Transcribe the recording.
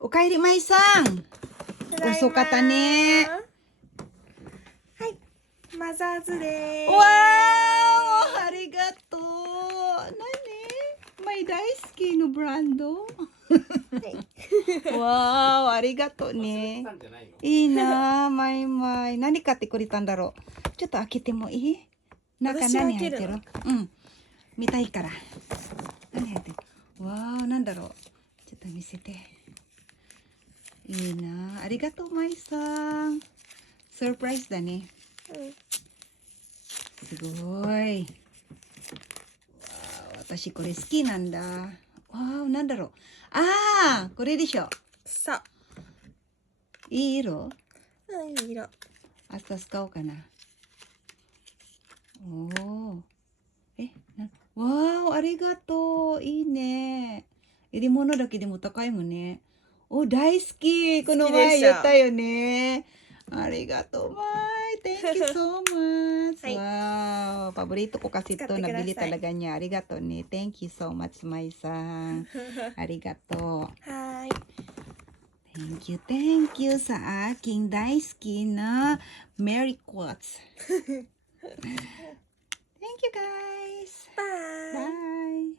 おかえりまいさん。遅かったね。はい、マザーズデー。わー、ありがとう。何？マイ大好きのブランド。わー、ありがとうね。いいなー、マイマイ。何買ってくれたんだろう。ちょっと開けてもいい？中何入ってる？うん。見たいから。何入ってる？わー、なんだろう。ちょっと見せて。いいなー。ありがとう、マイさん。サプライズだね。すごい。私これ好きなんだ。わー、なんだろう。あー、これでしょ。そう。いい色？いい色。明日使おうかな。おー。わー、ありがとう。いいね。入れ物だけでも高いもんね。お、大好き。この前言ったよね。ありがとう、マイ。Thank you so much. Wow. Paborito ko kasi ito. Nabili talaga niya. Arigato ni. Thank you so much, Mai-san. Arigato. Hi. Thank you sa aking daisuki na Mary Quotes. Thank you, guys. Bye. Bye.